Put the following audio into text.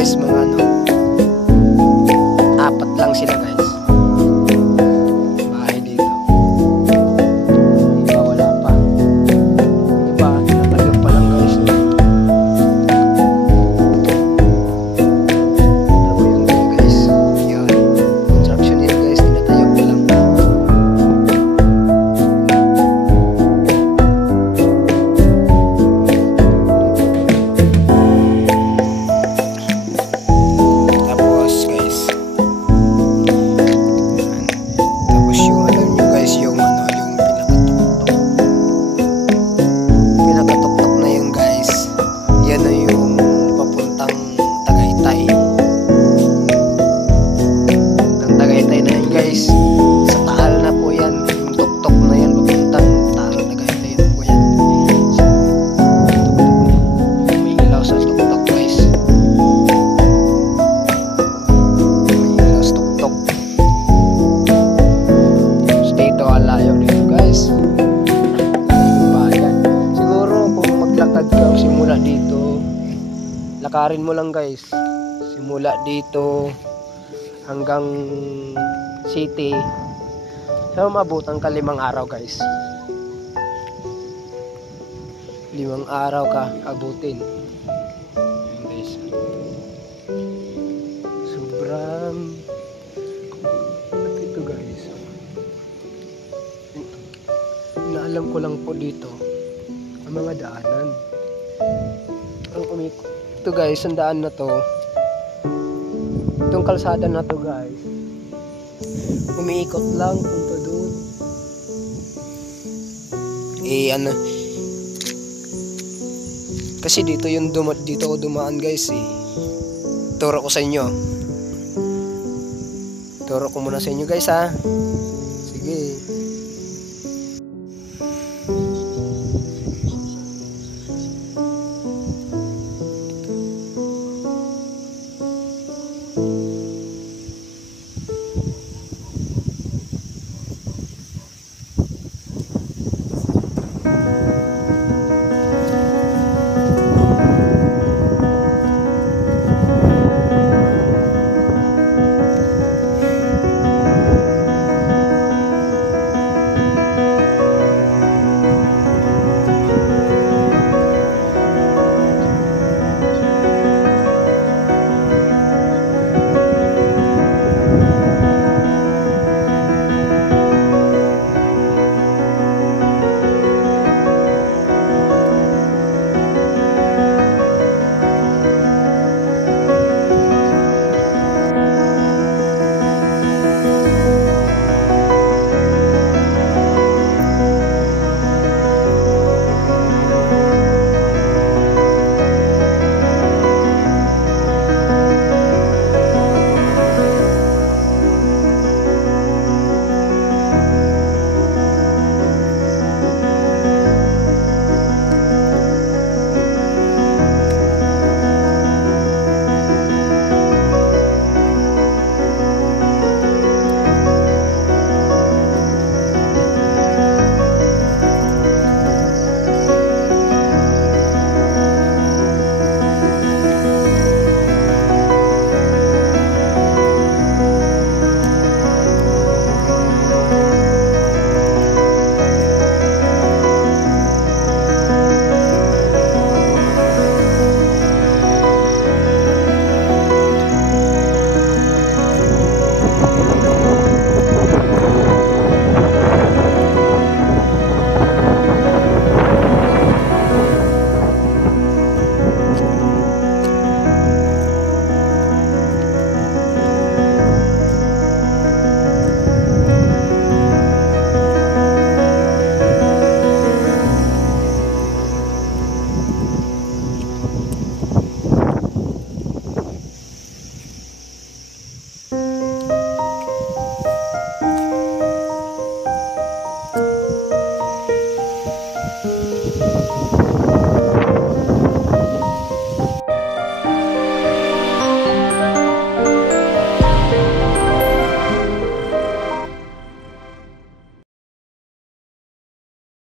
guys, mga ano, apat lang sila guys. Bahay dito. Iba wala pa. Iba, natayo pa lang guys. Tama yun guys. Yun. Construction nila guys, tinatayo pa lang. Sa Taal na po yan, yung tuktok na yan papuntang Taal, Tagaytay na po yan. May ilaw sa tuktok guys, may ilaw sa tuktok. So dito alayo dito guys, yung bayan. Siguro kung maglakad ka simula dito, lakarin mo lang guys, simula dito hanggang city. So maabutan ka 5 araw guys. 5 araw ka abutin. Ayan guys. Sobrang ito guys. Inaalam ko lang po dito ang mga daanan. Ito guys, ang daan na to. Itong kalsada na to guys, umiikot lang punta doon. Ano, kasi dito yung dito ako dumaan guys Turo ko sa inyo. Turo ko muna sa inyo guys ha.